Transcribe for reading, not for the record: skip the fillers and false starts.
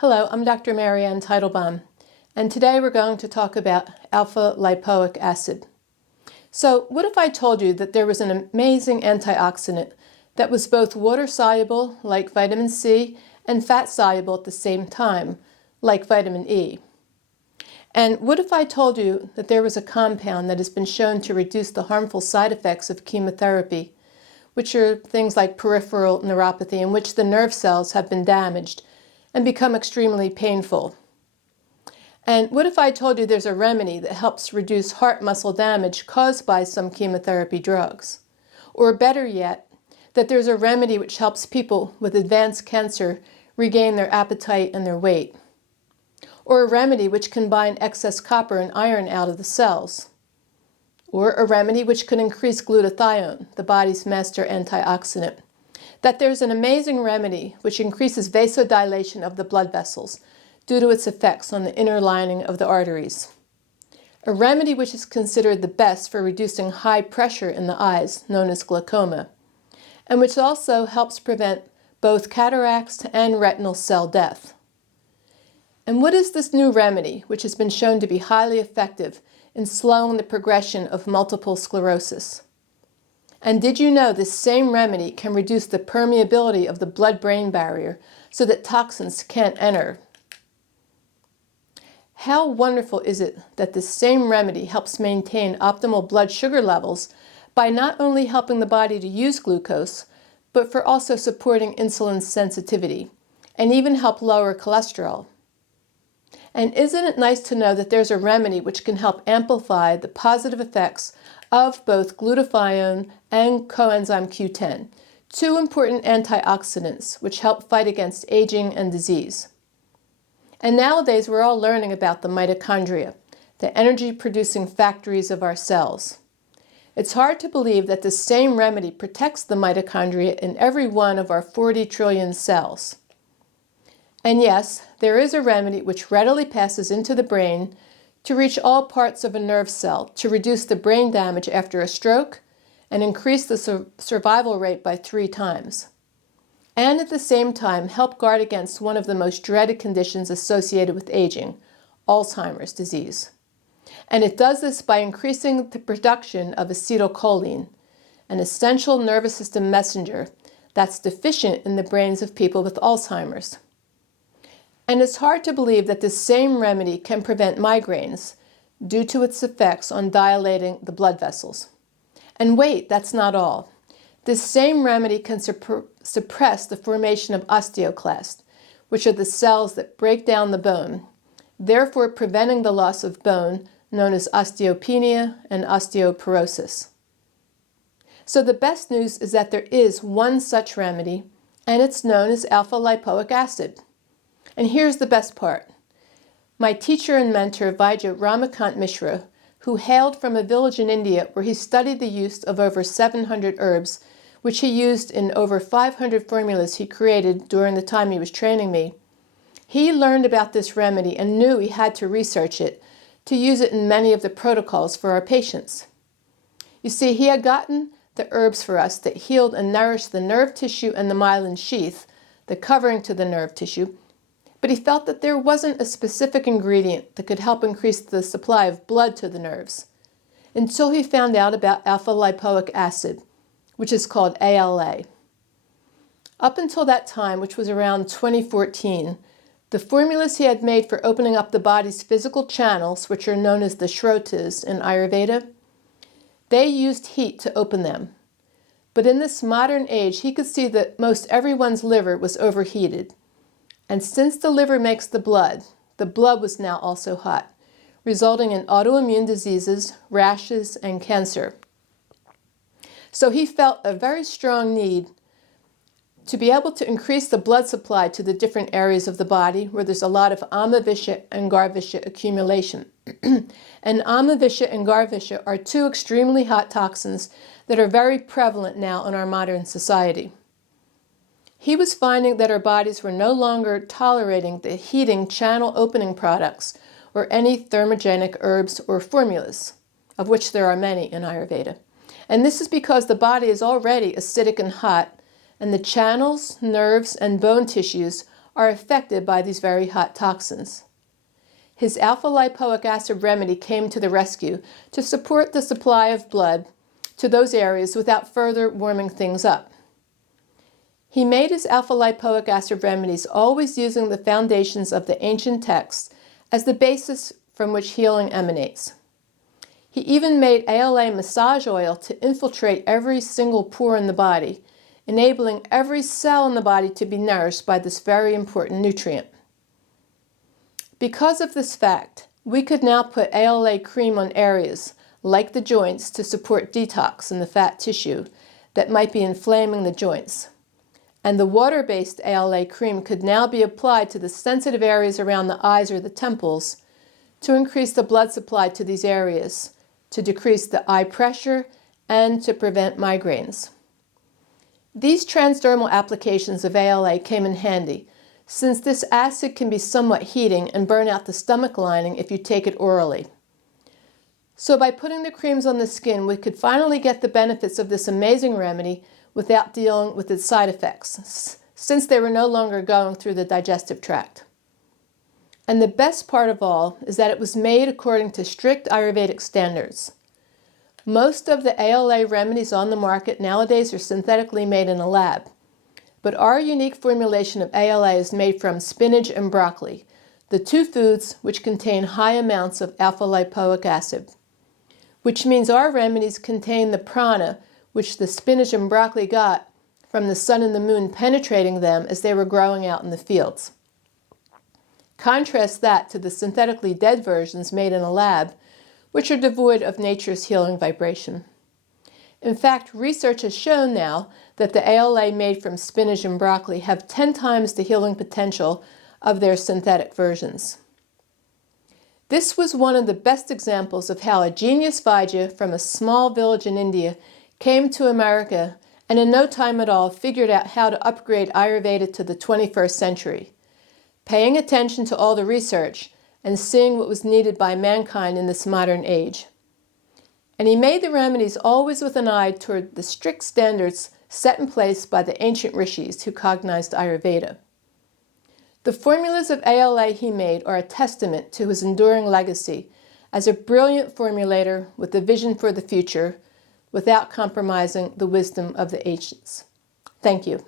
Hello, I'm Dr. Marianne Teitelbaum, and today we're going to talk about alpha lipoic acid. So what if I told you that there was an amazing antioxidant that was both water-soluble, like vitamin C, and fat-soluble at the same time, like vitamin E? And what if I told you that there was a compound that has been shown to reduce the harmful side effects of chemotherapy, which are things like peripheral neuropathy, in which the nerve cells have been damaged and become extremely painful? And what if I told you there's a remedy that helps reduce heart muscle damage caused by some chemotherapy drugs? Or better yet, that there's a remedy which helps people with advanced cancer regain their appetite and their weight? Or a remedy which can bind excess copper and iron out of the cells? Or a remedy which can increase glutathione, the body's master antioxidant? That there's an amazing remedy which increases vasodilation of the blood vessels due to its effects on the inner lining of the arteries. A remedy which is considered the best for reducing high pressure in the eyes, known as glaucoma, and which also helps prevent both cataracts and retinal cell death. And what is this new remedy which has been shown to be highly effective in slowing the progression of multiple sclerosis? And did you know this same remedy can reduce the permeability of the blood-brain barrier so that toxins can't enter? How wonderful is it that this same remedy helps maintain optimal blood sugar levels by not only helping the body to use glucose, but for also supporting insulin sensitivity and even help lower cholesterol? And isn't it nice to know that there's a remedy which can help amplify the positive effects of both glutathione and coenzyme Q10, two important antioxidants which help fight against aging and disease? And nowadays we're all learning about the mitochondria, the energy-producing factories of our cells. It's hard to believe that the same remedy protects the mitochondria in every one of our 40 trillion cells. And yes, there is a remedy which readily passes into the brain to reach all parts of a nerve cell to reduce the brain damage after a stroke and increase the survival rate by 3 times. And at the same time help guard against one of the most dreaded conditions associated with aging, Alzheimer's disease. And it does this by increasing the production of acetylcholine, an essential nervous system messenger that's deficient in the brains of people with Alzheimer's. And it's hard to believe that this same remedy can prevent migraines due to its effects on dilating the blood vessels. And wait, that's not all. This same remedy can suppress the formation of osteoclasts, which are the cells that break down the bone, therefore preventing the loss of bone, known as osteopenia and osteoporosis. So the best news is that there is one such remedy, and it's known as alpha lipoic acid. And here's the best part. My teacher and mentor, Vaidya Rama Kant Mishra, who hailed from a village in India where he studied the use of over 700 herbs, which he used in over 500 formulas he created during the time he was training me, he learned about this remedy and knew he had to research it to use it in many of the protocols for our patients. You see, he had gotten the herbs for us that healed and nourished the nerve tissue and the myelin sheath, the covering to the nerve tissue, but he felt that there wasn't a specific ingredient that could help increase the supply of blood to the nerves, until he found out about alpha lipoic acid, which is called ALA. Up until that time, which was around 2014, the formulas he had made for opening up the body's physical channels, which are known as the shrotas in Ayurveda, they used heat to open them. But in this modern age, he could see that most everyone's liver was overheated. And since the liver makes the blood was now also hot, resulting in autoimmune diseases, rashes, and cancer. So he felt a very strong need to be able to increase the blood supply to the different areas of the body where there's a lot of Amavisha and Garvisha accumulation. And Amavisha and Garvisha are two extremely hot toxins that are very prevalent now in our modern society. He was finding that our bodies were no longer tolerating the heating channel opening products or any thermogenic herbs or formulas, of which there are many in Ayurveda. And this is because the body is already acidic and hot, and the channels, nerves, and bone tissues are affected by these very hot toxins. His alpha lipoic acid remedy came to the rescue to support the supply of blood to those areas without further warming things up. He made his alpha lipoic acid remedies always using the foundations of the ancient texts as the basis from which healing emanates. He even made ALA massage oil to infiltrate every single pore in the body, enabling every cell in the body to be nourished by this very important nutrient. Because of this fact, we could now put ALA cream on areas, like the joints, to support detox in the fat tissue that might be inflaming the joints. And the water-based ALA cream could now be applied to the sensitive areas around the eyes or the temples to increase the blood supply to these areas, to decrease the eye pressure, and to prevent migraines. These transdermal applications of ALA came in handy, since this acid can be somewhat heating and burn out the stomach lining if you take it orally. So by putting the creams on the skin, we could finally get the benefits of this amazing remedy without dealing with its side effects, since they were no longer going through the digestive tract. And the best part of all is that it was made according to strict Ayurvedic standards. Most of the ALA remedies on the market nowadays are synthetically made in a lab, but our unique formulation of ALA is made from spinach and broccoli, the two foods which contain high amounts of alpha lipoic acid, which means our remedies contain the prana which the spinach and broccoli got from the sun and the moon penetrating them as they were growing out in the fields. Contrast that to the synthetically dead versions made in a lab, which are devoid of nature's healing vibration. In fact, research has shown now that the ALA made from spinach and broccoli have 10 times the healing potential of their synthetic versions. This was one of the best examples of how a genius Vaidya from a small village in India came to America and in no time at all figured out how to upgrade Ayurveda to the 21st century, paying attention to all the research and seeing what was needed by mankind in this modern age. And he made the remedies always with an eye toward the strict standards set in place by the ancient rishis who cognized Ayurveda. The formulas of ALA he made are a testament to his enduring legacy as a brilliant formulator with a vision for the future without compromising the wisdom of the ancients. Thank you.